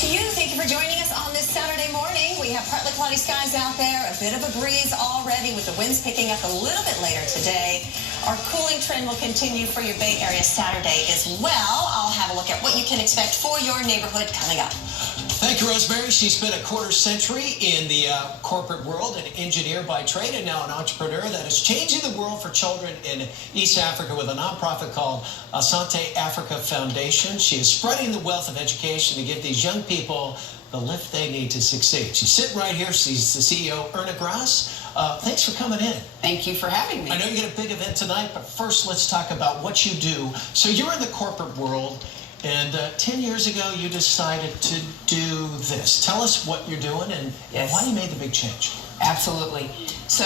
to you. Thank you for joining us on this Saturday morning. We have partly cloudy skies out there, a bit of a breeze already with the winds picking up a little bit later today. Our cooling trend will continue for your Bay Area Saturday as well. I'll have a look at what you can expect for your neighborhood coming up. Thank you, Rosemary. She spent a quarter century in the corporate world, an engineer by trade, and now an entrepreneur that is changing the world for children in East Africa with a nonprofit called Asante Africa Foundation. She is spreading the wealth of education to give these young people the lift they need to succeed. She's sitting right here. She's the CEO, ErnaonTVAsante10thanniversary. Thanks for coming in. Thank you for having me. I know you got a big event tonight, but first let's talk about what you do. So you're in the corporate world. And 10 years ago, you decided to do this. Tell us what you're doing and why you made the big change. Absolutely. So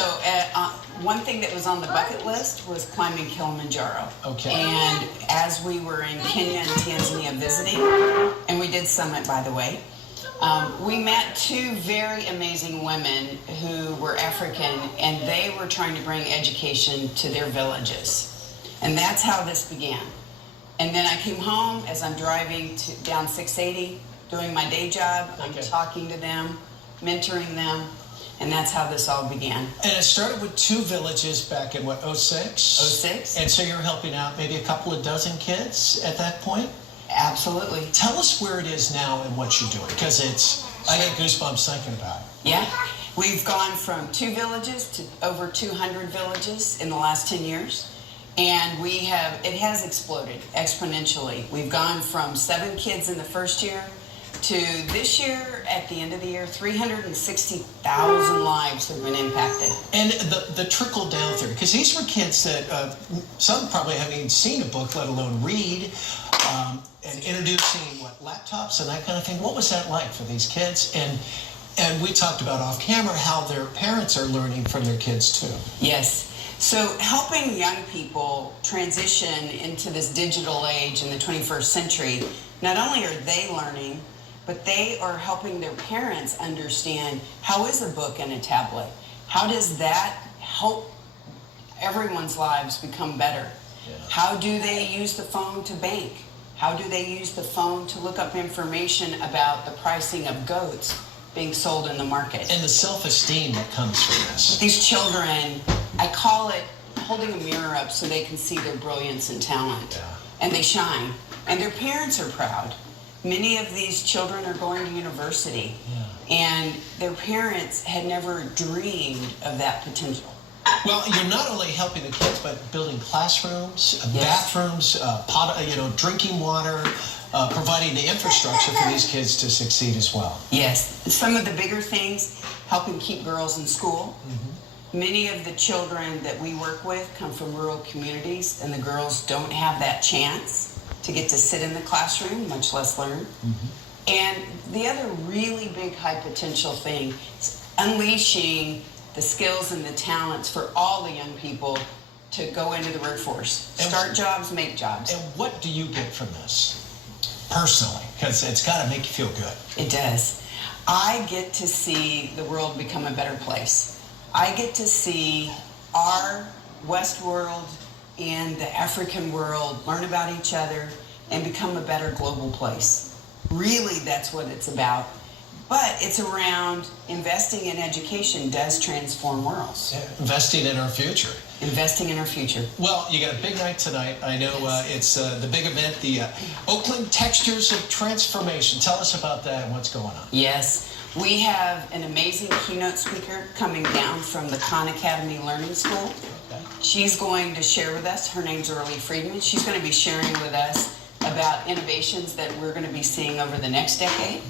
one thing that was on the bucket list was climbing Kilimanjaro. Okay. And as we were in Kenya and Tanzania visiting, and we did summit, by the way, we met two very amazing women who were African, and they were trying to bring education to their villages. And that's how this began. And then I came home as I'm driving down 680, doing my day job. I'm talking to them, mentoring them, and that's how this all began. And it started with two villages back in, what, 06? 06. And so you're helping out maybe a couple of dozen kids at that point? Absolutely. Tell us where it is now and what you're doing, because I get goosebumps thinking about it. Yeah. We've gone from 2 villages to over 200 villages in the last 10 years. And it has exploded exponentially. We've gone from 7 kids in the first year to this year, at the end of the year, 360,000 lives have been impacted. And the trickle down theory, because these were kids that some probably haven't even seen a book, let alone read, and introducing laptops and that kind of thing. What was that like for these kids? And we talked about off camera how their parents are learning from their kids too. Yes. So helping young people transition into this digital age in the 21st century, not only are they learning, but they are helping their parents understand how is a book and a tablet? How does that help everyone's lives become better? Yeah. How do they use the phone to bank? How do they use the phone to look up information about the pricing of goats being sold in the market? And the self-esteem that comes from this. These children, I call it holding a mirror up so they can see their brilliance and talent. Yeah. And they shine. And their parents are proud. Many of these children are going to university. Yeah. And their parents had never dreamed of that potential. Well, you're not only helping the kids, but building classrooms, bathrooms, drinking water, providing the infrastructure for these kids to succeed as well. Yes. Some of the bigger things, helping keep girls in school. Mm-hmm. Many of the children that we work with come from rural communities, and the girls don't have that chance to get to sit in the classroom, much less learn. Mm-hmm. And the other really big high potential thing is unleashing the skills and the talents for all the young people to go into the workforce. Start jobs, make jobs. And what do you get from this, personally? Because it's got to make you feel good. It does. I get to see the world become a better place. I get to see our West world and the African world learn about each other and become a better global place. Really, that's what it's about. But it's around investing in education does transform worlds. Yeah, investing in our future. Investing in our future. Well, you got a big night tonight. I know it's the big event, the Oakland Textures of Transformation. Tell us about that and what's going on. Yes. We have an amazing keynote speaker coming down from the Khan Academy Learning School. Okay. She's going to share with us. Her name's Early Friedman. She's going to be sharing with us about innovations that we're going to be seeing over the next decade.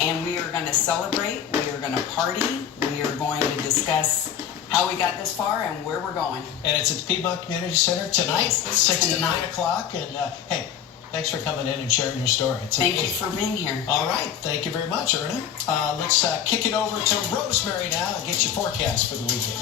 And we are going to celebrate. We are going to party. We are going to discuss how we got this far and where we're going. And it's at the Piedmont Community Center tonight, 6 to 9 o'clock. And hey, thanks for coming in and sharing your story. Thank you for being here. All right. Thank you very much, Erna. Let's kick it over to Rosemary now and get your forecast for the weekend.